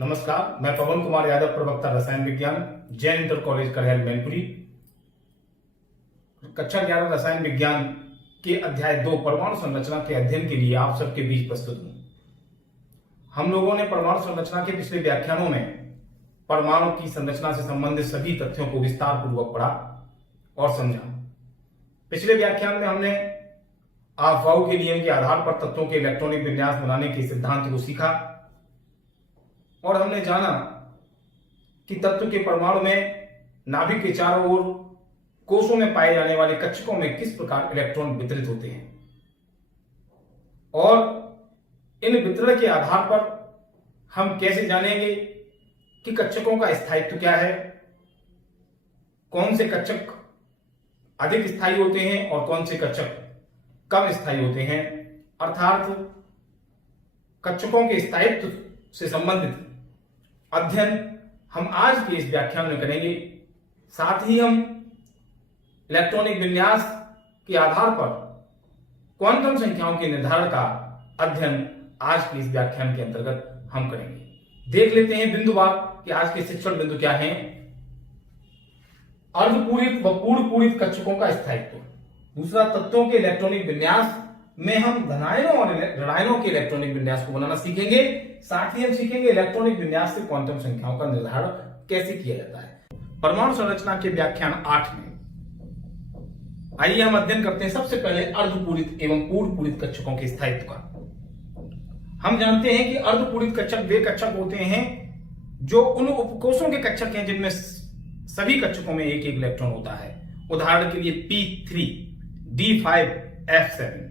नमस्कार, मैं पवन कुमार यादव, प्रवक्ता रसायन विज्ञान, जैन इंटर कॉलेज करहल मैनपुरी। कक्षा 11 रसायन विज्ञान के अध्याय 2 परमाणु संरचना के अध्ययन के लिए आप सबके बीच प्रस्तुत हूं। हम लोगों ने परमाणु संरचना के पिछले व्याख्यानों में परमाणु की संरचना से संबंधित सभी तथ्यों को विस्तार पूर्वक पढ़ा और समझा। पिछले व्याख्यान में हमने अफबाउ के नियम के आधार पर तत्वों के इलेक्ट्रॉनिक विन्यास बनाने के सिद्धांत को सीखा और हमने जाना कि तत्व के परमाणु में नाभिक के चारों ओर कोषों में पाए जाने वाले कक्षकों में किस प्रकार इलेक्ट्रॉन वितरित होते हैं और इन वितरण के आधार पर हम कैसे जानेंगे कि कक्षकों का स्थायित्व क्या है, कौन से कक्षक अधिक स्थायी होते हैं और कौन से कक्षक कम स्थायी होते हैं। अर्थात कक्षकों के स्थायित्व से संबंधित अध्ययन हम आज के इस व्याख्यान में करेंगे। साथ ही हम इलेक्ट्रॉनिक विन्यास के आधार पर क्वांटम संख्याओं के निर्धारण का अध्ययन आज के इस व्याख्यान के अंतर्गत हम करेंगे। देख लेते हैं बिंदुवार कि आज के शिक्षण बिंदु क्या हैं। अर्धपूरित व पूर्णपूरित कक्षकों का स्थायित्व। दूसरा, तत्वों के इलेक्ट्रॉनिक विन्यास में हम धनायनों और ऋणायनों के इलेक्ट्रॉनिक विन्यास को बनाना सीखेंगे। साथ ही हम सीखेंगे इलेक्ट्रॉनिक विन्यास से क्वांटम संख्याओं का निर्धारण कैसे किया जाता है। परमाणु संरचना के व्याख्यान 8 में आइए हम अध्ययन करते हैं सबसे पहले अर्धपूरित एवं पूर्णपूरित कक्षकों के स्थायित्व का। हम जानते हैं कि अर्धपूरित कक्षक वे कक्षक होते हैं जो उन उपकोषों के कक्षक हैं जिनमें सभी कक्षकों में एक एक इलेक्ट्रॉन होता है। उदाहरण के लिए P3, D5, F7।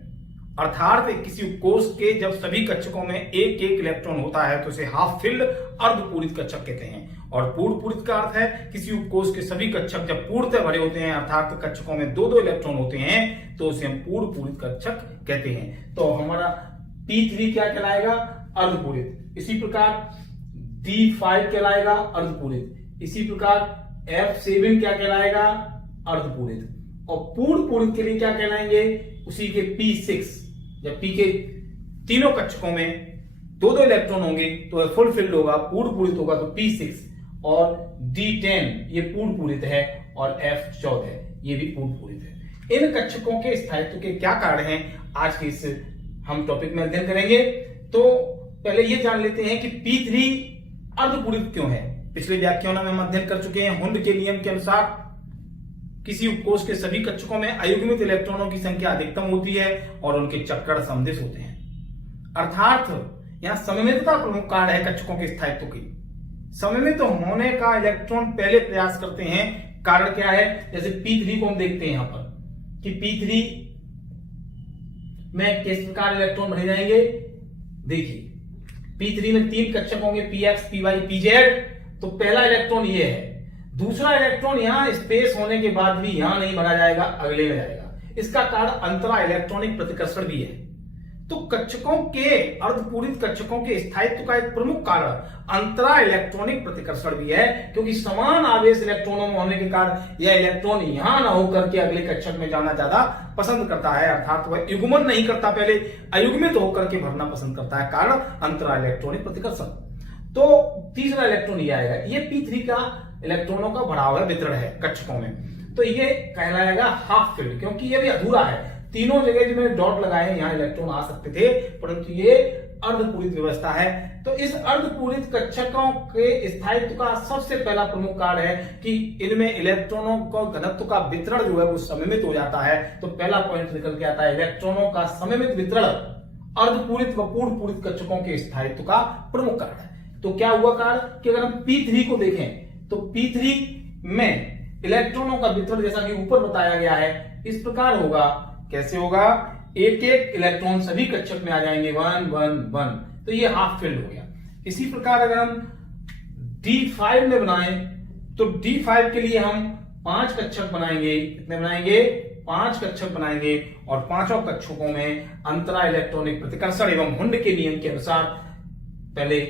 अर्थात किसी कोष के जब सभी कक्षकों में एक एक इलेक्ट्रॉन होता है तो उसे हाफ फिल्ड अर्धपूरित कक्षक कहते हैं। और पूर्णपूरित का अर्थ है किसी उपकोष के सभी कक्षक जब पूर्णतः भरे होते हैं, अर्थात कक्षकों में दो दो इलेक्ट्रॉन होते हैं तो उसे हम पूर्णपूरित कक्षक कहते हैं। तो हमारा P3 क्या कहलाएगा? अर्धपूरित। इसी प्रकार D5 कहलाएगा अर्धपूरित। इसी प्रकार F7 क्या कहलाएगा? अर्धपूरित। और पूर्णपूरित के लिए क्या कहलाएंगे? उसी के P6। जब P के तीनों कक्षकों में दो दो इलेक्ट्रॉन होंगे तो फुल फिल्ड होगा, पूर्णपूरित होगा तो P6। और D10 ये पूर्णपूरित है और F14 ये भी पूर्णपूरित है। इन कक्षकों के स्थायित्व के क्या कारण हैं आज के इस हम टॉपिक में अध्ययन करेंगे। तो पहले ये जान लेते हैं कि P3 अर्धपूरित क्यों है। पिछले व्याख्यानों में हम अध्ययन कर चुके हैं हुंड के नियम के अनुसार किसी उपकोष के सभी कक्षकों में अयुग्मित इलेक्ट्रॉनों की संख्या अधिकतम होती है और उनके चक्कर समदिश होते हैं। अर्थात यहां सममितता प्रमुख कारण है कक्षकों के स्थायित्व की। सममित होने का इलेक्ट्रॉन पहले प्रयास करते हैं। कारण क्या है? जैसे P3 को हम देखते हैं यहां पर कि P3 में किस प्रकार इलेक्ट्रॉन भरे जाएंगे। देखिए P3 में 3 कक्षक होंगे, Px, Py, Pz। तो पहला इलेक्ट्रॉन ये है। दूसरा इलेक्ट्रॉन यहां स्पेस होने के बाद भी यहां नहीं भरा जाएगा, अगले में जाएगा। इसका कारण अंतरा इलेक्ट्रॉनिक प्रतिकर्षण भी है। तो कक्षकों के अर्धपूरित कक्षकों के स्थायित्व का एक प्रमुख कारण अंतरा इलेक्ट्रॉनिक प्रतिकर्षण भी है, क्योंकि समान आवेश इलेक्ट्रॉनों में होने के कारण यह इलेक्ट्रॉन यहां ना होकर के अगले कक्षक में जाना ज्यादा पसंद करता है। अर्थात वह युग्मन नहीं करता, पहले अयुग्मित होकर के भरना पसंद करता है। कारण अंतरा इलेक्ट्रॉनिक प्रतिकर्षण। तो तीसरा इलेक्ट्रॉन ये आएगा। ये P3 का इलेक्ट्रॉनों का बढ़ाव है, वितरण है कक्षकों में। तो ये कहलाएगा हाफ फिल्ड, क्योंकि ये भी अधूरा है। तीनों जगह जिसमें डॉट लगाए यहां इलेक्ट्रॉन आ सकते थे, परंतु ये अर्धपूरित व्यवस्था है। तो इस अर्धपूरित कक्षकों के स्थायित्व का सबसे पहला प्रमुख कारण है कि इनमें इलेक्ट्रॉनों का घनत्व का वितरण जो है वो सममित हो जाता है। तो पहला पॉइंट निकल के आता है इलेक्ट्रॉनों का सममित वितरण अर्धपूरित व पूर्णपूरित कक्षकों के स्थायित्व का प्रमुख कारण है। तो क्या हुआ कारण कि अगर हम P3 को देखें तो P3 में इलेक्ट्रॉनों का वितरण जैसा कि ऊपर बताया गया है इस प्रकार होगा। कैसे होगा? एक एक इलेक्ट्रॉन सभी कक्षक में आ जाएंगे, 1 1 1। तो ये हाफ फिल्ड हो गया। इसी प्रकार अगर हम D5 में बनाएं तो D5 के लिए हम 5 कक्षक बनाएंगे। कितने बनाएंगे? 5 कक्षक बनाएंगे और पांचों कक्षकों में अंतरा इलेक्ट्रॉनिक प्रतिकर्षण एवं हुंड के नियम के अनुसार पहले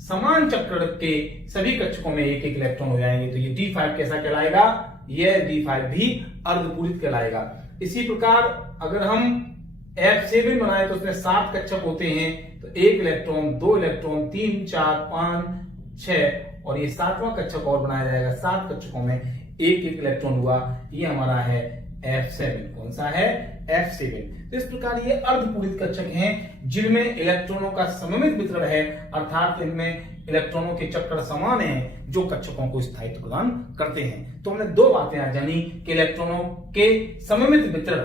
समान चक्र के सभी कक्षकों में एक एक इलेक्ट्रॉन हो जाएंगे। तो ये D5 कैसा कहलाएगा? यह D5 भी अर्धपूरित कहलाएगा। इसी प्रकार अगर हम F7 बनाए तो उसमें 7 कक्षक होते हैं। तो 1 इलेक्ट्रॉन, 2 इलेक्ट्रॉन, 3 4 5 6 और ये 7वां कक्षक और बनाया जाएगा। 7 कक्षकों में एक एक इलेक्ट्रॉन हुआ, ये हमारा है F7। कौन सा है? F7। तो इस प्रकार ये अर्धपूरित कक्षक हैं जिनमें इलेक्ट्रॉनों का सममित वितरण है, अर्थात इनमें इलेक्ट्रॉनों के चक्कर समान हैं जो कक्षकों को स्थायित्व प्रदान करते हैं। तो हमने दो बातें आज जानी कि इलेक्ट्रॉनों के सममित वितरण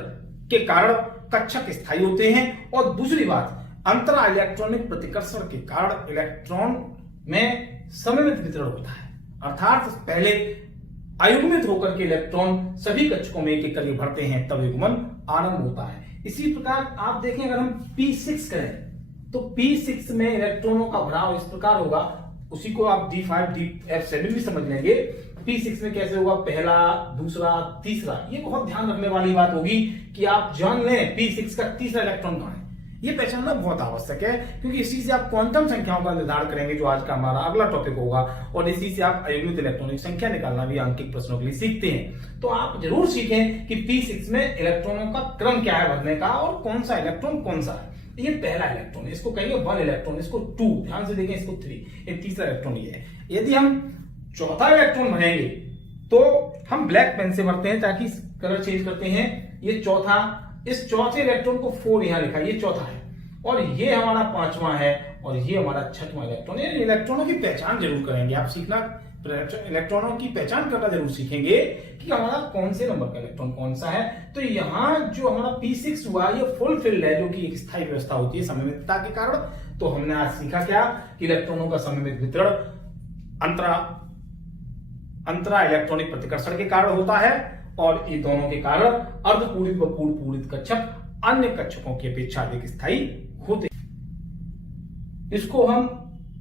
के कारण कक्षक स्थायी होते हैं, और दूसरी बात अंतरा इलेक्ट्रॉनिक प्रतिकर्षण के कारण इलेक्ट्रॉन में सममित वितरण होता है, अर्थात पहले अयुग्मित होकर के इलेक्ट्रॉन सभी कक्षकों में एक एक करके भरते हैं, तब युग्मन आरंभ होता है। इसी प्रकार आप देखें, अगर हम P6 करें तो P6 में इलेक्ट्रॉनों का भराव इस प्रकार होगा, उसी को आप D5 F7 भी समझ लेंगे। P6 में कैसे होगा? पहला, दूसरा, तीसरा। ये बहुत ध्यान रखने वाली बात होगी कि आप जान लें P6 का तीसरा इलेक्ट्रॉन कहां है, ये पहचानना बहुत आवश्यक है, क्योंकि इसी से आप क्वांटम संख्याओं का निर्धारण करेंगे, जो आज का हमारा अगला टॉपिक होगा, और इसी से आप अयुग्मित इलेक्ट्रॉनिक संख्या निकालना भी अंकित प्रश्नों के लिए सीखते हैं। तो आप जरूर सीखें कि P6 में इलेक्ट्रॉनों का क्रम क्या है भरने का, और कौन सा इलेक्ट्रॉन कौन सा है। ये पहला इलेक्ट्रॉन, इसको कहेंगे 1 इलेक्ट्रॉन, इसको 2, ध्यान से देखें, इसको 3, ये तीसरा इलेक्ट्रॉन ये है। यदि हम चौथा इलेक्ट्रॉन भरेंगे तो हम ब्लैक पेन से भरते हैं ताकि कलर चेंज करते हैं। ये चौथा, इस चौथे इलेक्ट्रॉन को 4 यहां लिखा, ये चौथा है, और ये हमारा 5वां है, और ये हमारा 6वां इलेक्ट्रॉन। इलेक्ट्रॉनों की पहचान जरूर करेंगे आप, सीखना, इलेक्ट्रॉनों की पहचान करना जरूर सीखेंगे कि हमारा कौन से नंबर का इलेक्ट्रॉन कौन सा है। तो यहाँ जो हमारा P6 हुआ, ये फुलफिल्ड है, जो कि एक स्थायी व्यवस्था होती है सममितता के कारण। तो हमने आज सीखा क्या कि इलेक्ट्रॉनों का सममित वितरण अंतरा इलेक्ट्रॉनिक प्रतिकर्षण के कारण होता है, और ये दोनों के कारण अर्धपूरित व पूर्णपूरित कक्षक अन्य कक्षकों की अपेक्षा अधिक स्थायी होते हैं। इसको हम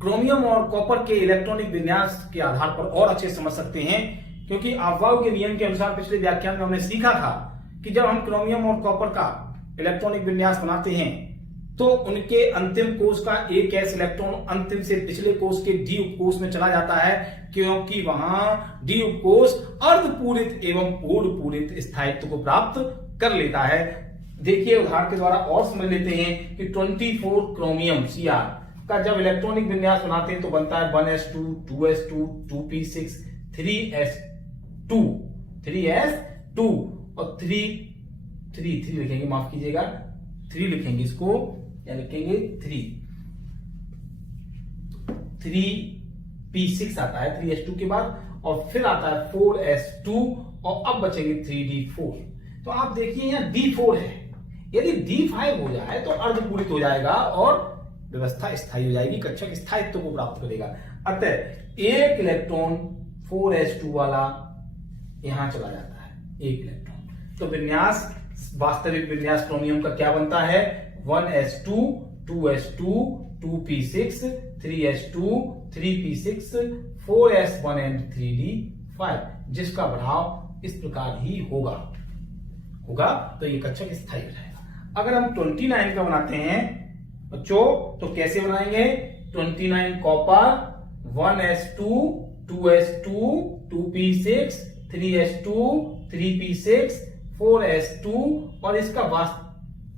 क्रोमियम और कॉपर के इलेक्ट्रॉनिक विन्यास के आधार पर और अच्छे समझ सकते हैं, क्योंकि अफवाह के नियम के अनुसार पिछले व्याख्यान में हमने सीखा था कि जब हम क्रोमियम और कॉपर का इलेक्ट्रॉनिक विन्यास बनाते हैं तो उनके अंतिम कोष का एक s इलेक्ट्रॉन अंतिम से पिछले कोष के d उपकोष में चला जाता है, क्योंकि वहां d उपकोष अर्धपूरित एवं पूर्णपूरित स्थायित्व को प्राप्त कर लेता है। देखिए उदाहरण के द्वारा और समझ लेते हैं कि 24 क्रोमियम Cr का जब इलेक्ट्रॉनिक विन्यास बनाते हैं तो बनता है 1s2, 2s2, 2p6, 3s2 और 3 लिखेंगे, माफ कीजिएगा 3 लिखेंगे इसको, या लिखेंगे 3p6 आता है 3s2 के बाद, और फिर आता है 4s2, और अब बचेंगे 3d4। तो आप देखिए यहाँ d4 है, यदि d5 हो जाए तो अर्धपूरित हो जाएगा और व्यवस्था स्थायी हो जाएगी, कक्षक स्थायित्व को प्राप्त करेगा। अतः एक इलेक्ट्रॉन 4s2 वाला यहां चला जाता है, एक इलेक्ट्रॉन। तो विन्यास, वास्तविक विन्यास क्रोमियम का क्या बनता है? 1s2, 2s2, 2p6, 3s2, 3p6, 4s1 and 3d5, जिसका बढ़ाव इस प्रकार ही होगा। तो ये कक्षक स्थायी हो जाएगा। अगर हम 29 का बनाते हैं बच्चों तो कैसे बनाएंगे? 29 copper, 1s2, 2s2, 2p6, 3s2, 3p6, 4s2, और इसका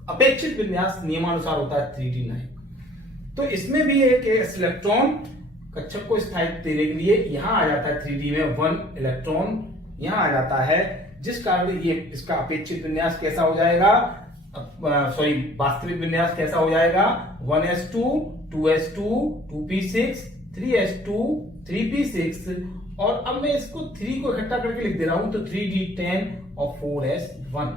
अपेक्षित विन्यास नियमानुसार होता है 3d9। तो इसमें भी एक इलेक्ट्रॉन कक्षक को स्थायित्व देने के लिए यहां आ जाता है 3d में 1 इलेक्ट्रॉन यहां आ जाता है, जिस कारण ये इसका अपेक्षित विन्यास कैसा हो जाएगा, वास्तविक विन्यास कैसा हो जाएगा? 1s2, 2s2, 2p6, 3s2, 3p6, और अब मैं इसको 3 को इकट्ठा करके लिख दे रहा हूं, तो 3d10 और 4s1,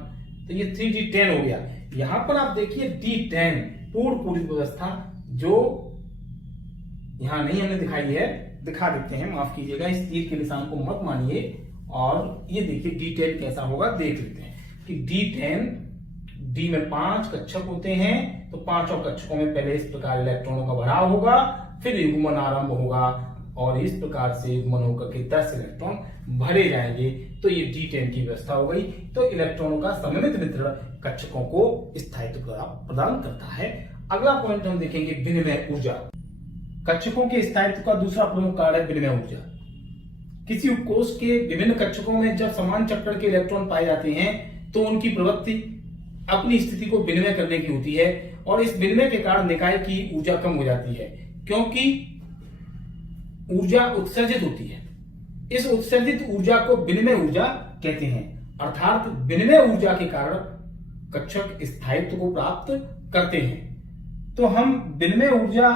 तो ये 3d10 हो गया। यहां पर आप देखिए d10 पूरी व्यवस्था जो यहां नहीं हमने दिखाई है, दिखा देते हैं, माफ कीजिएगा, इस तीर के निशान को मत मानिए, और ये देखिए d10 कैसा होगा देख लेते हैं कि d10, d में 5 कक्षक होते हैं, तो 5 कक्षकों में पहले इस प्रकार इलेक्ट्रॉनों का भराव होगा, फिर युग्मन आरंभ होगा, और इस प्रकार से युग्मन होकर के 10 इलेक्ट्रॉन भरे जाएंगे। तो ये d10 की व्यवस्था हो गई। तो इलेक्ट्रॉनों का सममित वितरण कक्षकों को स्थायित्व प्रदान करता है। अगला पॉइंट हम देखेंगे विनिमय ऊर्जा। कक्षकों के स्थायित्व का दूसरा प्रमुख कारण है विनिमय ऊर्जा। किसी उपकोष के विभिन्न कक्षकों में जब समान चक्कर के इलेक्ट्रॉन पाए जाते हैं तो उनकी प्रवृत्ति अपनी स्थिति को विनिमय करने की होती है, और इस विनिमय के कारण निकाय की ऊर्जा कम हो जाती है, क्योंकि ऊर्जा उत्सर्जित होती है। इस उत्सर्जित ऊर्जा को विनिमय ऊर्जा कहते हैं, अर्थात विनिमय ऊर्जा के कारण कक्षक स्थायित्व को प्राप्त करते हैं। तो हम विनिमय ऊर्जा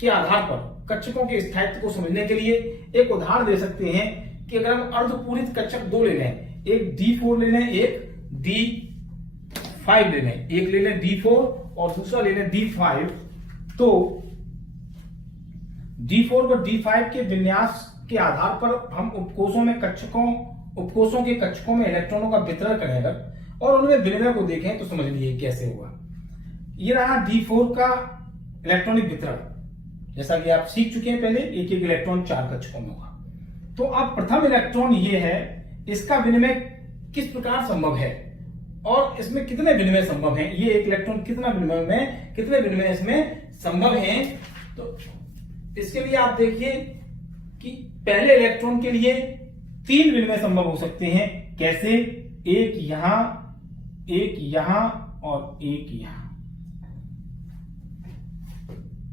के आधार पर कक्षकों के स्थायित्व को समझने के लिए एक उदाहरण दे सकते हैं कि अगर हम अर्धपूरित कक्षक दो ले लें, एक D4 ले लें, एक D5 ले लें, एक ले लें D4 और दूसरा ले लें D5, तो D4 व D5 के विन्यास के आधार पर हम उपकोषों के कक्षकों में इलेक्ट्रॉनों का वितरण करें और उनमें विनिमय को देखें तो समझ लीजिए कैसे होगा। ये रहा D4 का इलेक्ट्रॉनिक वितरण, जैसा कि आप सीख चुके हैं पहले, एक एक इलेक्ट्रॉन 4 कक्षकों में होगा। तो अब प्रथम इलेक्ट्रॉन ये है, इसका विनिमय किस प्रकार संभव है और इसमें कितने विनिमय संभव हैं, ये एक इलेक्ट्रॉन कितने विनिमय इसमें संभव हैं। तो इसके लिए आप देखिए कि पहले इलेक्ट्रॉन के लिए 3 विनिमय संभव हो सकते हैं। कैसे? एक यहां, एक यहां और एक यहां।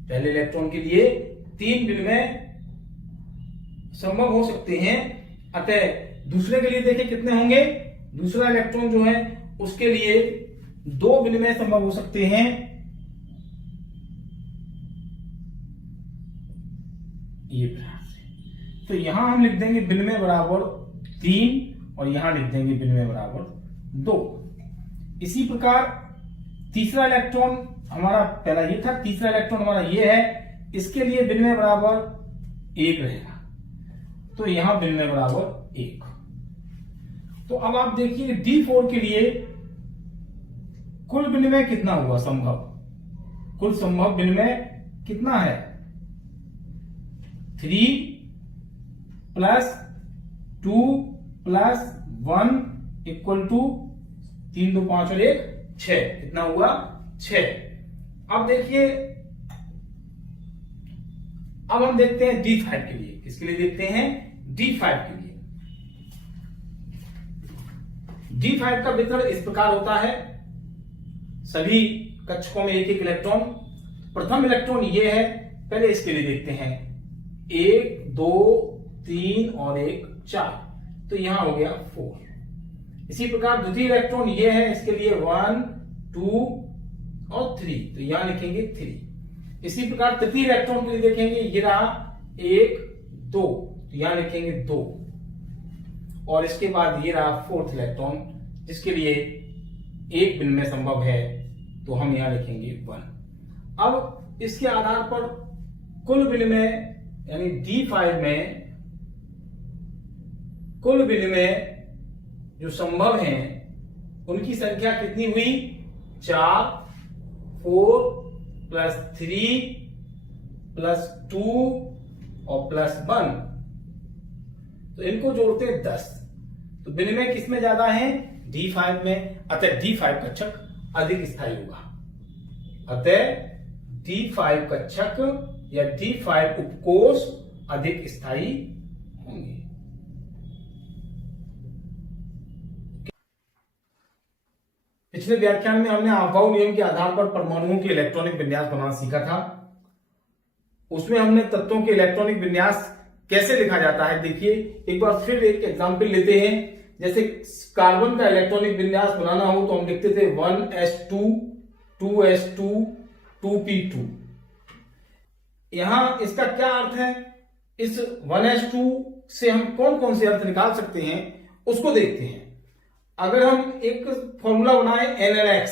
पहले इलेक्ट्रॉन के लिए 3 विनिमय संभव हो सकते हैं। अतः दूसरे के लिए देखिए कितने होंगे। दूसरा इलेक्ट्रॉन जो है उसके लिए 2 विनिमय संभव हो सकते हैं। ये प्रकार से, तो यहां हम लिख देंगे विनिमय बराबर 3 और यहां लिख देंगे विनिमय बराबर 2। इसी प्रकार तीसरा इलेक्ट्रॉन हमारा पहला ये था, तीसरा इलेक्ट्रॉन हमारा ये है, इसके लिए विनिमय बराबर 1 रहेगा, तो यहां विनिमय बराबर 1। तो अब आप देखिए D4 के लिए कुल विनिमय कितना हुआ संभव, कुल संभव विनिमय कितना है? 3 + 2 + 1 = 3 2 5 और 1 6। कितना हुआ? 6। अब देखिए, अब हम देखते हैं D5 के लिए। किसके लिए देखते हैं? D5 के लिए। D5 का वितरण इस प्रकार होता है, सभी कक्षकों में एक एक इलेक्ट्रॉन। प्रथम इलेक्ट्रॉन ये है, पहले इसके लिए देखते हैं, 1 2 3 और 1 4, तो यहां हो गया 4। इसी प्रकार द्वितीय इलेक्ट्रॉन ये है, इसके लिए 1 2 और 3, तो यहां लिखेंगे 3। इसी प्रकार तृतीय इलेक्ट्रॉन के लिए देखेंगे, ये रहा 1 2, तो यहां लिखेंगे 2। और इसके बाद ये रहा फोर्थ इलेक्ट्रॉन, जिसके लिए 1 विनिमय संभव है, तो हम यहां लिखेंगे 1। अब इसके आधार पर कुल विनिमय यानी D5 में कुल विनिमय जो संभव हैं उनकी संख्या कितनी हुई? 4 4 + 3 + 2 और +1, तो इनको जोड़ते हैं 10। तो विनिमय किसमें ज्यादा है? D5 में। अतः D5 कक्षक अधिक स्थायी होगा। अतः D5 कक्षक या D5 उपकोष अधिक स्थायी होंगे। पिछले व्याख्यान में हमने अफबाउ नियम के आधार पर परमाणुओं के इलेक्ट्रॉनिक विन्यास बनाना सीखा था। उसमें हमने तत्वों के इलेक्ट्रॉनिक विन्यास कैसे लिखा जाता है, देखिए एक बार फिर एक एग्जांपल लेते हैं। जैसे कार्बन का इलेक्ट्रॉनिक विन्यास बनाना हो तो हम लिखते थे 1s2 2s2 2p2। यहां इसका क्या अर्थ है? इस 1s2 से हम कौन कौन से अर्थ निकाल सकते हैं उसको देखते हैं। अगर हम एक फॉर्मूला बनाए NLX,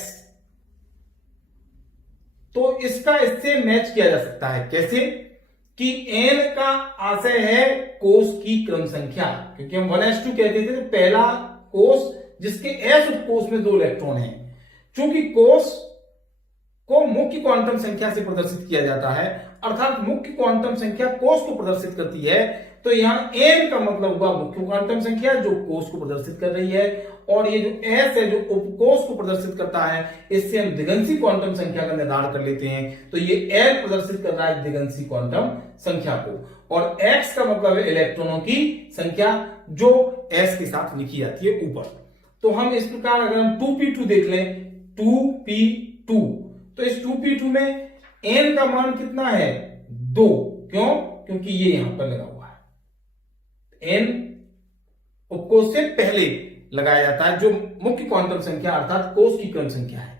तो इसका इससे मैच किया जा सकता है। कैसे? कि N का आशय है कोष की क्रम संख्या, क्योंकि हम 1s2 कहते थे तो पहला कोष जिसके S उपकोष में 2 इलेक्ट्रॉन हैं। चूंकि कोष को मुख्य क्वांटम संख्या से प्रदर्शित किया जाता है, अर्थात मुख्य क्वांटम संख्या कोष को प्रदर्शित करती है, तो यहां N का मतलब हुआ मुख्य क्वांटम संख्या जो कोष को प्रदर्शित कर रही है, और ये जो S है जो उपकोष को प्रदर्शित करता है, इससे हम दिगंशी क्वांटम संख्या का निर्धारण कर लेते हैं। तो ये L प्रदर्शित कर रहा है दिगंशी क्वांटम संख्या को, और X का मतलब है इलेक्ट्रॉनों की संख्या जो S के साथ लिखी जाती है ऊपर। तो हम इस प्रकार अगर हम 2p2 देख लें, 2p2, तो इस 2p2 में N का मान कितना है? 2। क्यों? क्योंकि ये यहां पर लगा हुआ है। n उपकोष से पहले लगाया जाता है, जो मुख्य क्वांटम संख्या अर्थात कोष की क्रम संख्या है।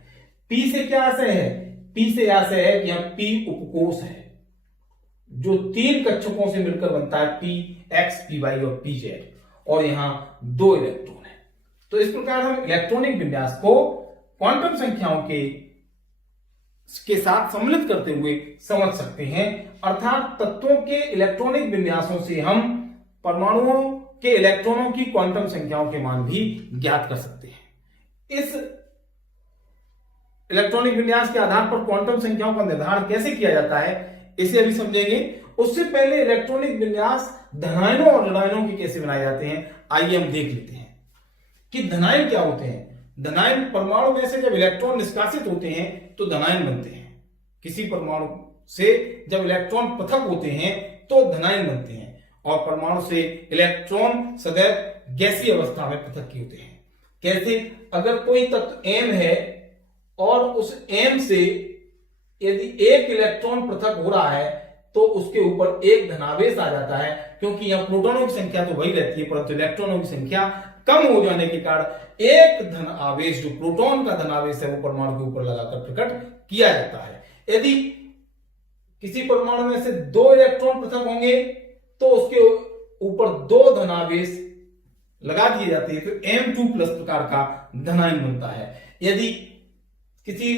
p से क्या आशय है? p से आशय है कि यहां p उपकोष है जो 3 कक्षकों से मिलकर बनता है, px, py और pz, और यहां 2 इलेक्ट्रॉन है। तो इस प्रकार हम इलेक्ट्रॉनिक विन्यास को क्वांटम संख्याओं के साथ सम्मिलित करते हुए समझ सकते हैं, अर्थात तत्वों के इलेक्ट्रॉनिक विन्यासों से हम परमाणुओं के इलेक्ट्रॉनों की क्वांटम संख्याओं के मान भी ज्ञात कर सकते हैं। इस इलेक्ट्रॉनिक विन्यास के आधार पर क्वांटम संख्याओं का निर्धारण कैसे किया जाता है, इसे अभी समझेंगे। उससे पहले इलेक्ट्रॉनिक विन्यास धनायनों और ऋणायनों के कैसे बनाए जाते हैं, आइए हम देख लेते हैं कि धनायन क्या होते हैं। धनायन परमाणु में से जब इलेक्ट्रॉन निष्कासित होते हैं तो धनायन बनते हैं। किसी परमाणु से जब इलेक्ट्रॉन पृथक होते हैं तो धनायन बनते हैं, और परमाणु से इलेक्ट्रॉन सदैव गैसीय अवस्था में पृथक होते हैं। कैसे? अगर कोई तत्व m है और उस m से यदि एक इलेक्ट्रॉन पृथक हो रहा है तो उसके ऊपर एक धनावेश आ जाता है, क्योंकि यहां प्रोटॉनों की संख्या तो वही रहती है परंतु इलेक्ट्रॉनों की संख्या कम हो जाने के कारण एक धन आवेश, जो प्रोटॉन का धनावेश है, वो परमाणु के ऊपर लगाकर प्रकट किया जाता है। यदि किसी परमाणु में से 2 इलेक्ट्रॉन पृथक होंगे तो उसके ऊपर 2 धनावेश लगा दिए जाते हैं, तो M2 प्लस प्रकार का धनायन बनता है। यदि किसी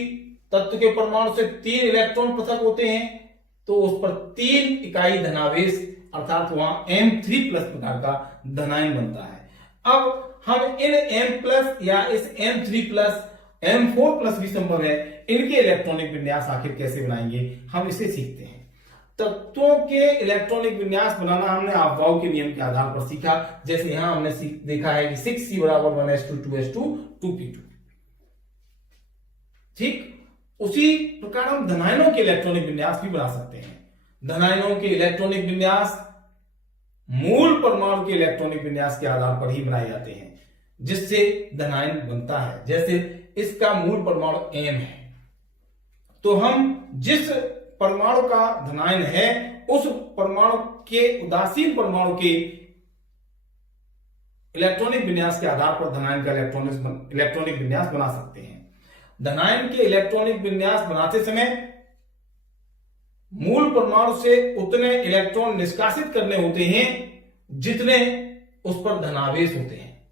तत्व के परमाणु से 3 इलेक्ट्रॉन पृथक होते हैं तो उस पर 3 इकाई धनावेश अर्थात वहां M3 प्लस प्रकार का धनायन बनता है। अब हम इन M प्लस या इस M3 प्लस M4 प्लस भी संभव है, इनके इलेक्ट्रॉनिक विन्यास आखिर कैसे बनाएंगे, हम इसे सीखते हैं। तत्वों के इलेक्ट्रॉनिक विन्यास बनाना हमने अफवाह के नियम के आधार पर सीखा। जैसे यहां हमने देखा है कि 6C बराबर 1s2 2s2 2p2। ठीक उसी प्रकार हम धनायनों के इलेक्ट्रॉनिक विन्यास भी बना सकते हैं। धनायनों के इलेक्ट्रॉनिक विन्यास मूल परमाणु के इलेक्ट्रॉनिक विन्यास के आधार पर ही बनाए जाते हैं, जिससे धनायन बनता है। जैसे इसका मूल परमाणु M है, तो हम जिस परमाणु का धनायन है उस परमाणु के उदासीन परमाणु के इलेक्ट्रॉनिक विन्यास के आधार पर धनायन का इलेक्ट्रॉनिक विन्यास बना सकते हैं। धनायन के इलेक्ट्रॉनिक विन्यास बनाते समय मूल परमाणु से उतने इलेक्ट्रॉन निष्कासित करने होते हैं जितने उस पर धनावेश होते हैं।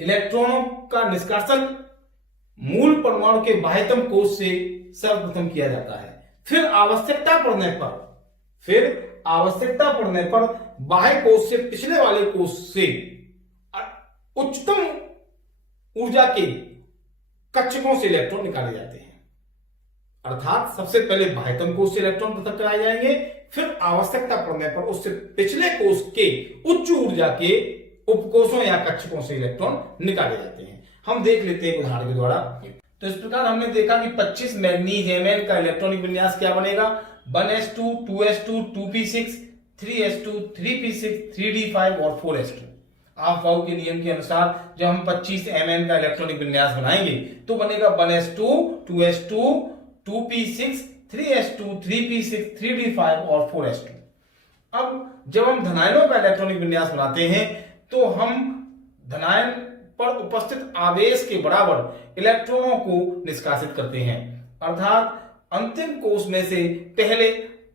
इलेक्ट्रॉनों का निष्कासन मूल परमाणु के बाह्यतम कोष से सर्वप्रथम किया जाता है। फिर आवश्यकता पड़ने पर बाह्य कोष से पिछले वाले कोष से उच्चतम ऊर्जा के कक्षकों से इलेक्ट्रॉन निकाले जाते हैं। अर्थात सबसे पहले बाह्यतम कोष से इलेक्ट्रॉन पृथक कराए जाएंगे, फिर आवश्यकता पड़ने पर उससे पिछले कोष के उच्च ऊर्जा के उपकोषों या कक्षकों से इलेक्ट्रॉन निकाले जाते हैं। हम देख लेते हैं उदाहरण के द्वारा। तो इस प्रकार हमने देखा कि 25 मैग्नीज Mn का इलेक्ट्रॉनिक विन्यास क्या बनेगा, 1s2 2s2 2p6 3s2 3p6 3d5 और 4s2। अफवाह के नियम के अनुसार जब हम 25 Mn का इलेक्ट्रॉनिक विन्यास बनाएंगे तो बनेगा 1s2 2s2 2p6 3s2 3p6 3d5 और 4s2। अब जब हम धनायनों का इलेक्ट्रॉनिक विन्यास बनाते हैं तो हम धनायन पर उपस्थित आवेश के बराबर इलेक्ट्रॉनों को निष्कासित करते हैं। अर्थात अंतिम कोष में से पहले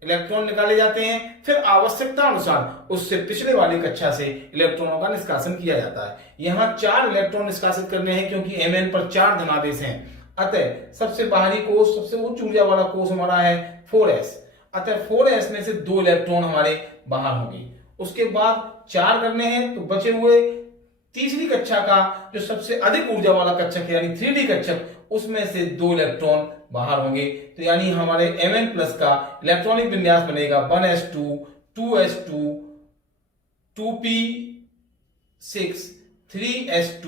इलेक्ट्रॉन निकाले जाते हैं, फिर आवश्यकता अनुसार उससे पिछले वाली कक्षा से इलेक्ट्रॉनों का निष्कासन किया जाता है। यहां 4 इलेक्ट्रॉन निष्कासित करने हैं क्योंकि Mn पर 4 धनावेश हैं। अतः सबसे बाहरी कोष, सबसे उच्च ऊर्जा वाला कोष हमारा है 4s। अतः 4s में से 2 इलेक्ट्रॉन हमारे बाहर होंगे। उसके बाद 4 करने हैं तो बचे हुए तीसरी कक्षा का जो सबसे अधिक ऊर्जा वाला कक्षक है यानी 3d कक्षक, उसमें से 2 इलेक्ट्रॉन बाहर होंगे। तो यानी हमारे Mn प्लस का इलेक्ट्रॉनिक विन्यास बनेगा 1s2 2s2 2p6 3s2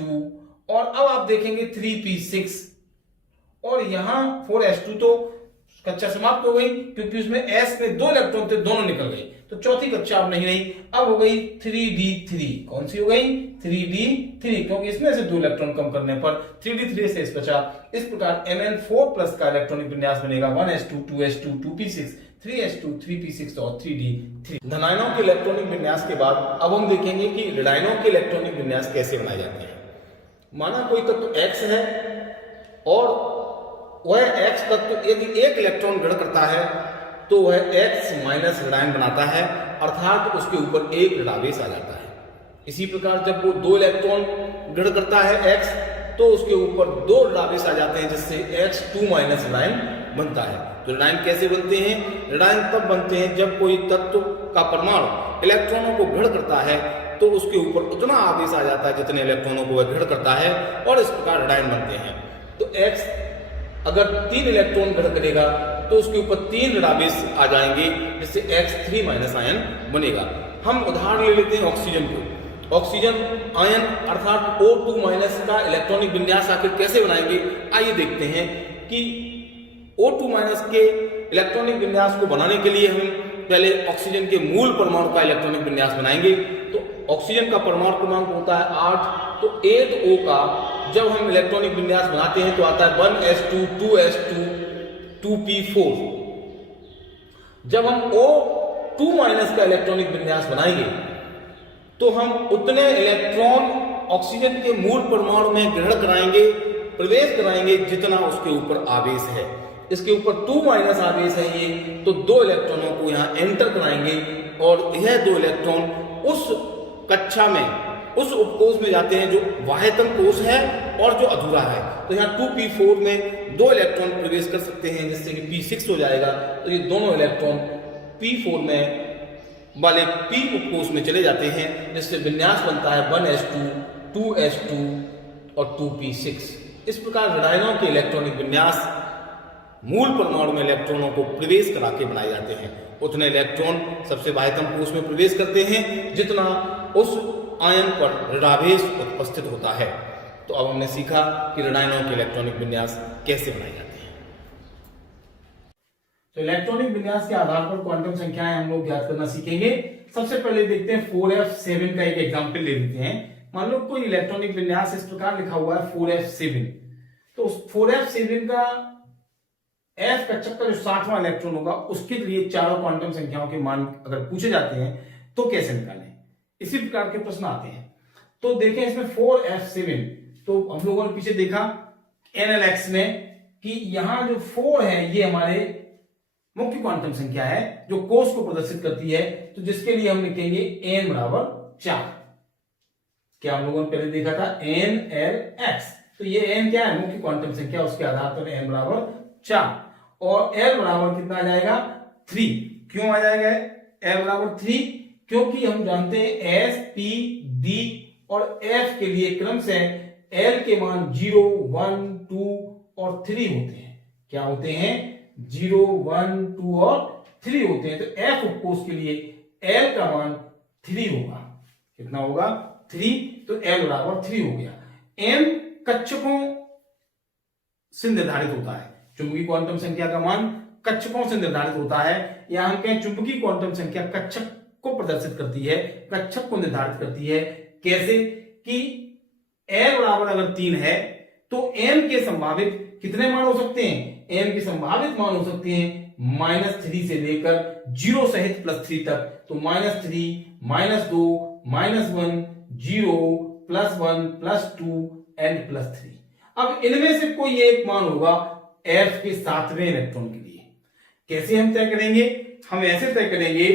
और अब आप देखेंगे 3p6 और यहां 4s2 तो कक्षा समाप्त हो गई क्योंकि उसमें s में 2 इलेक्ट्रॉन थे, दोनों निकल गए, तो चौथी कक्षा अब नहीं रही। अब हो गई 3d3। कौन सी हो गई? 3d3, क्योंकि इसमें से 2 इलेक्ट्रॉन कम करने पर 3d3 से बचा। इस प्रकार Mn4 प्लस का इलेक्ट्रॉनिक विन्यास बनेगा 1s2 2s2 2p6 3s2 3p6 और 3d3। धनायनों के इलेक्ट्रॉनिक विन्यास के बाद अब हम देखेंगे कि ऋणायनों के इलेक्ट्रॉनिक विन्यास कैसे बनाए जाते हैं। माना कोई तत्व x है और वह x तत्व यदि एक इलेक्ट्रॉन ग्रहण करता है तो वह x माइनस ऋणायन बनाता है, अर्थात उसके ऊपर एक ऋणावेश आ जाता है। इसी प्रकार जब वो दो इलेक्ट्रॉन ग्रहण करता है x तो उसके ऊपर दो ऋणावेश आ जाते हैं, जिससे x 2 माइनस ऋणायन बनता है। तो ऋणायन कैसे बनते हैं? ऋणायन तब बनते हैं जब कोई तत्व का परमाणु इलेक्ट्रॉनों को ग्रहण करता है तो उसके ऊपर उतना आवेश आ जाता है जितने इलेक्ट्रॉनों को वह ग्रहण करता है, और इस प्रकार ऋणायन बनते हैं। तो x अगर 3 इलेक्ट्रॉन ग्रहण करेगा तो उसके ऊपर 3 ऋणावेश आ जाएंगे, जिससे x 3 माइनस आयन बनेगा। हम उदाहरण ले लेते हैं ऑक्सीजन को। ऑक्सीजन आयन अर्थात O2 माइनस का इलेक्ट्रॉनिक विन्यास आखिर कैसे बनाएंगे, आइए देखते हैं कि O2 माइनस के इलेक्ट्रॉनिक विन्यास को बनाने के लिए हम पहले ऑक्सीजन के मूल परमाणु का इलेक्ट्रॉनिक विन्यास बनाएंगे। तो ऑक्सीजन का परमाणु क्रमांक होता है 8, तो 8O का जब हम इलेक्ट्रॉनिक विन्यास बनाते हैं तो आता है 1s2 2s2 2p4। जब हम O2 माइनस का इलेक्ट्रॉनिक विन्यास बनाएंगे तो हम उतने इलेक्ट्रॉन ऑक्सीजन के मूल परमाणु में ग्रहण कराएंगे, प्रवेश कराएंगे जितना उसके ऊपर आवेश है। इसके ऊपर 2 माइनस आवेश है ये, तो 2 इलेक्ट्रॉनों को यहाँ एंटर कराएंगे और यह 2 इलेक्ट्रॉन उस कक्षा में, उस उपकोष में जाते हैं जो वाह्यतम कोष है और जो अधूरा है। तो यहाँ 2p4 में 2 इलेक्ट्रॉन प्रवेश कर सकते हैं, जिससे कि p6 हो जाएगा। तो ये दोनों इलेक्ट्रॉन p4 में वाले p उपकोष में चले जाते हैं, जिससे विन्यास बनता है 1s2 2s2 और 2p6। इस प्रकार ऋणायनों के इलेक्ट्रॉनिक विन्यास मूल परमाणु में इलेक्ट्रॉनों को प्रवेश करा के बनाए जाते हैं। उतने इलेक्ट्रॉन सबसे बाह्यतम कोष में प्रवेश करते हैं जितना उस आयन पर ऋणावेश उपस्थित होता है। तो अब हमने सीखा कि ऋणायनों के इलेक्ट्रॉनिक विन्यास कैसे बनाए जाते हैं। तो इलेक्ट्रॉनिक विन्यास के आधार पर क्वांटम संख्याएं हम लोग ज्ञात करना सीखेंगे। सबसे पहले देखते हैं 4f7 का एक एग्जांपल ले लेते हैं। मान लो कोई इलेक्ट्रॉनिक विन्यास इस प्रकार लिखा हुआ है 4f7। तो उस 4f7 का f कक्षक का जो 60वां इलेक्ट्रॉन होगा उसके लिए चारों क्वांटम संख्याओं के मान अगर पूछे जाते हैं तो कैसे निकालें, इसी प्रकार के प्रश्न आते हैं। तो देखें इसमें 4f7, तो हम लोगों ने पीछे देखा NLX में कि यहां जो 4 है ये हमारे मुख्य क्वांटम संख्या है जो कोष को प्रदर्शित करती है, तो जिसके लिए हम लिखेंगे n बराबर 4। क्या हम लोगों ने पहले देखा था NLX, तो ये n क्या है? मुख्य क्वांटम संख्या, उसके आधार पर n बराबर 4 और l बराबर कितना आ जाएगा? 3। क्यों आ जाएगा l बराबर 3? क्योंकि हम जानते हैं S, P, D और F के लिए क्रम से l के मान 0 1 2 और 3 होते हैं। क्या होते हैं? 0 1 2 और 3 होते हैं। तो F उपकोष के लिए L का मान 3 होगा। कितना होगा? 3। तो L बराबर 3 हो गया। M कक्षकों से निर्धारित होता है। चुंबकीय क्वांटम संख्या का मान कक्षकों से निर्धारित होता है, या हम कहें चुंबकीय क्वांटम संख्या कक्षक को प्रदर्शित करती है, कक्षक को निर्धारित करती है। कैसे? कि L बराबर अगर 3 है तो M के संभावित कितने मान हो सकते हैं? M के संभावित मान हो सकते हैं -3 से लेकर 0 सहित +3 तक। तो -3 -2 -1 0 +1 +2 एंड +3। अब इनमें से कोई एक मान होगा F के 7वें इलेक्ट्रॉन के लिए। कैसे हम तय करेंगे? हम ऐसे तय करेंगे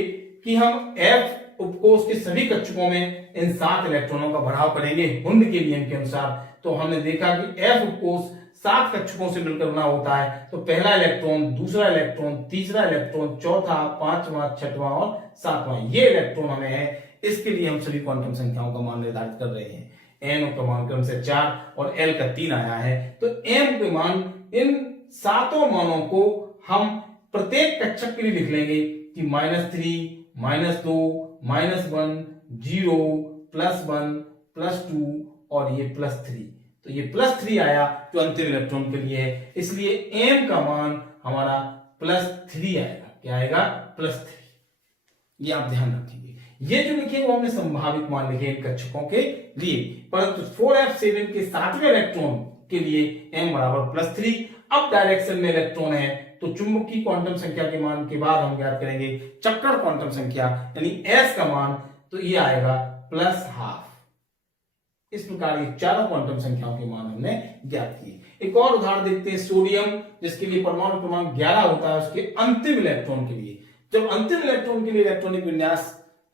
कि हम F उपकोष के सभी कक्षकों में इन 7 इलेक्ट्रॉनों का बढ़ाव करेंगे हुंड के नियम के अनुसार। तो हमने देखा कि F उपकोष 7 कक्षकों से मिलकर बना होता है। तो पहला इलेक्ट्रॉन, दूसरा इलेक्ट्रॉन, तीसरा इलेक्ट्रॉन, चौथा, 5वां, 6वां और 7वां, ये इलेक्ट्रॉन हमें है। इसके लिए हम सभी क्वांटम संख्याओं का मान निर्धारित कर रहे हैं। n का मान क्रम से 4 और l का 3 आया है। तो m के मान, इन 7 मानों को हम प्रत्येक कक्षक के लिए लिख लेंगे कि -3 -2 -1 0 +1 +2 और ये +3। तो ये +3 आया जो अंतिम इलेक्ट्रॉन के लिए है, इसलिए m का मान हमारा +3 आएगा। क्या आएगा? +3। ये आप ध्यान रखिए। ये जो लिखे वो हमने संभावित मान लिखे इन कक्षकों के लिए, परंतु 4f7 के 7वें इलेक्ट्रॉन के लिए m बराबर +3। अब डायरेक्शन में इलेक्ट्रॉन है तो चुंबकीय क्वांटम संख्या के मान के बाद हम ज्ञात करेंगे चक्कर क्वांटम संख्या यानी s का मान, तो ये आएगा +½ इस प्रकार ये चारों क्वांटम संख्याओं के मान हमने ज्ञात किए। एक और उदाहरण देखते हैं सोडियम, जिसके लिए परमाणु क्रमांक 11 होता है, उसके अंतिम इलेक्ट्रॉन के लिए। जब अंतिम इलेक्ट्रॉन के लिए इलेक्ट्रॉनिक विन्यास,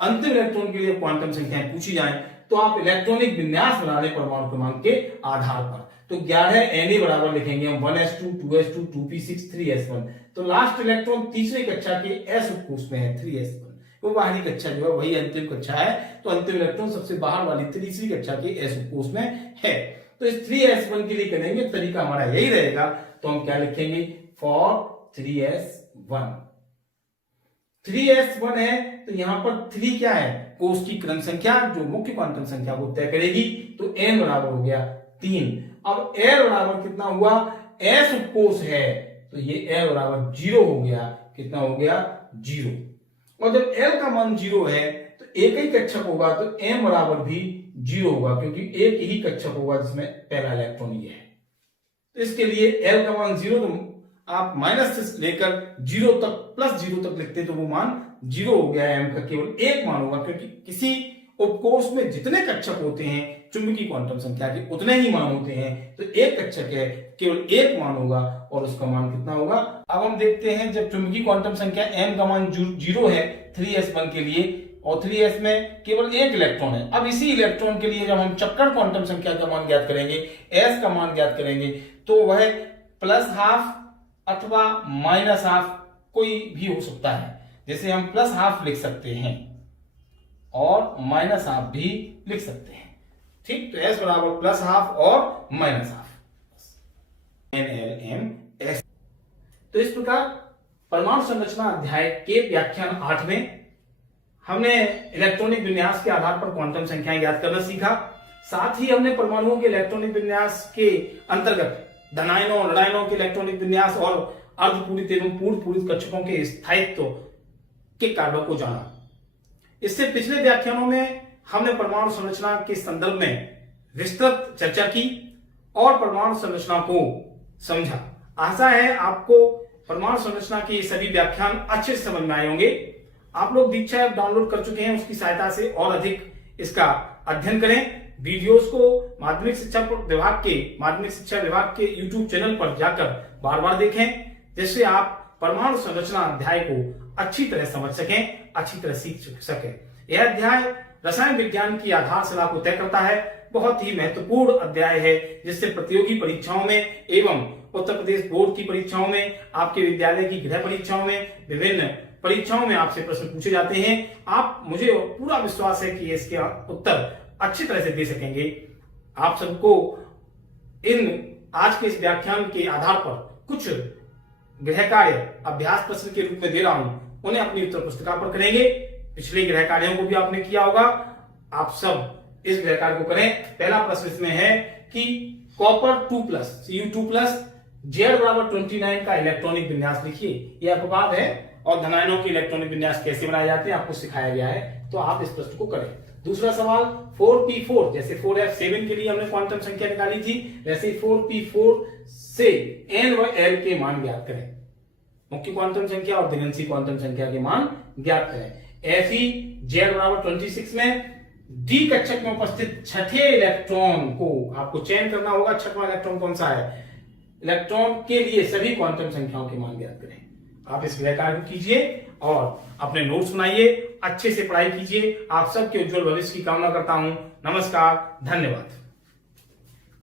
अंतिम इलेक्ट्रॉन के लिए क्वांटम संख्याएं पूछी जाए तो आप इलेक्ट्रॉनिक विन्यास बना लें परमाणु क्रमांक के आधार पर। तो 11 Na बराबर लिखेंगे हम 1s2 2s2 2p6 3s1। तो लास्ट इलेक्ट्रॉन तीसरी कक्षा के s उपकोष में है 3s1। वो बाहरी कक्षा जो है वही अंतिम कक्षा है, तो अंतिम इलेक्ट्रॉन सबसे बाहर वाली तीसरी कक्षा के s उपकोष में है। तो इस 3s1 के लिए करेंगे तरीका हमारा यही रहेगा। तो हम क्या लिखेंगे, फॉर 3s1। 3s1 है तो यहां पर 3 क्या है, कोष की क्रम संख्या जो मुख्य क्वांटम संख्या को तय करेगी। तो n बराबर हो गया 3। अब l बराबर कितना हुआ, s उपकोष है तो ये l बराबर 0 हो गया। कितना हो गया, 0। और जब l का मान 0 है तो एक ही कक्षक होगा, तो m बराबर भी 0 होगा, क्योंकि एक ही कक्षक होगा जिसमें पहला इलेक्ट्रॉन ये है। तो इसके लिए l का मान 0, तो आप माइनस से लेकर 0 तक +0 तक लिखते तो वो मान 0 हो गया है। m का केवल एक मान होगा, क्योंकि किसी उपकोष में जितने कक्षक होते हैं चुंबकीय क्वांटम संख्या के उतने ही मान होते हैं। तो एक कक्षक है, केवल एक मान होगा और उसका मान कितना होगा। अब हम देखते हैं जब चुंबकीय क्वांटम संख्या m का मान 0 है 3s1 के लिए, और 3s में केवल एक इलेक्ट्रॉन है। अब इसी इलेक्ट्रॉन के लिए जब हम चक्कर क्वांटम संख्या का मान ज्ञात करेंगे, s का मान ज्ञात करेंगे, तो वह +½ अथवा -½ कोई भी हो सकता है। जैसे हम +½ लिख सकते हैं और -½ भी लिख सकते हैं। ठीक, तो s बराबर +½ और -½ NLMS। तो इस प्रकार परमाणु संरचना अध्याय के व्याख्यान 8 में हमने इलेक्ट्रॉनिक विन्यास के आधार पर क्वांटम संख्याएं ज्ञात करना सीखा। साथ ही हमने परमाणुओं के इलेक्ट्रॉनिक विन्यास के अंतर्गत धनायनों ऋणायनों के इलेक्ट्रॉनिक विन्यास और अर्धपूरित एवं पूर्ण पूरित कक्षकों के स्थायित्व के कार्यों को जाना। इससे पिछले व्याख्यानों में हमने परमाणु संरचना के संदर्भ में विस्तृत चर्चा की और परमाणु संरचना को समझा। आशा है आपको परमाणु संरचना के सभी व्याख्यान अच्छे से समझ में आए होंगे। आप लोग दीक्षा ऐप डाउनलोड कर चुके हैं, उसकी सहायता से और अधिक इसका अध्ययन करें। वीडियोस को माध्यमिक शिक्षा विभाग के YouTube चैनल पर जाकर बार बार देखें, जिससे आप परमाणु संरचना अध्याय को अच्छी तरह समझ सकें, अच्छी तरह सीख सकें। यह अध्याय रसायन विज्ञान की आधारशिला को तय करता है। बहुत ही महत्वपूर्ण अध्याय है, जिससे प्रतियोगी परीक्षाओं में एवं उत्तर प्रदेश बोर्ड की परीक्षाओं में, आपके विद्यालय की गृह परीक्षाओं में, विभिन्न परीक्षाओं में आपसे प्रश्न पूछे जाते हैं। आप, मुझे पूरा विश्वास है कि इसके उत्तर अच्छी तरह से दे सकेंगे। आप सबको आज के इस व्याख्यान के आधार पर कुछ गृह कार्य अभ्यास प्रश्न के रूप में दे रहा हूं, उन्हें अपनी उत्तर पुस्तिका पर करेंगे। पिछले गृह कार्यों को भी आपने किया होगा, आप सब इस गृह कार्य को करें। पहला प्रश्न इसमें है कि कॉपर 2+ Cu2+ Z बराबर 29 का इलेक्ट्रॉनिक विन्यास लिखिए। यह अपवाद है और धनायनों के इलेक्ट्रॉनिक विन्यास कैसे बनाए जाते हैं आपको सिखाया गया है, तो आप इस प्रश्न को करें। दूसरा सवाल 4p4, जैसे 4f7 के लिए हमने क्वांटम संख्या निकाली थी, वैसे 4p4 से n व l के मान ज्ञात करें। मुख्य क्वांटम संख्या और दिनंशी क्वांटम संख्या के मान ज्ञात करें। Fe Z बराबर 26 में डी कक्षक में उपस्थित छठे इलेक्ट्रॉन को आपको चयन करना होगा। छठवां इलेक्ट्रॉन कौन सा है, इलेक्ट्रॉन के लिए सभी क्वांटम संख्याओं के मान ज्ञात करें। आप इस गृह कार्य को कीजिए और अपने नोट्स बनाइए, अच्छे से पढ़ाई कीजिए। आप सबके उज्जवल भविष्य की कामना करता हूं। नमस्कार, धन्यवाद।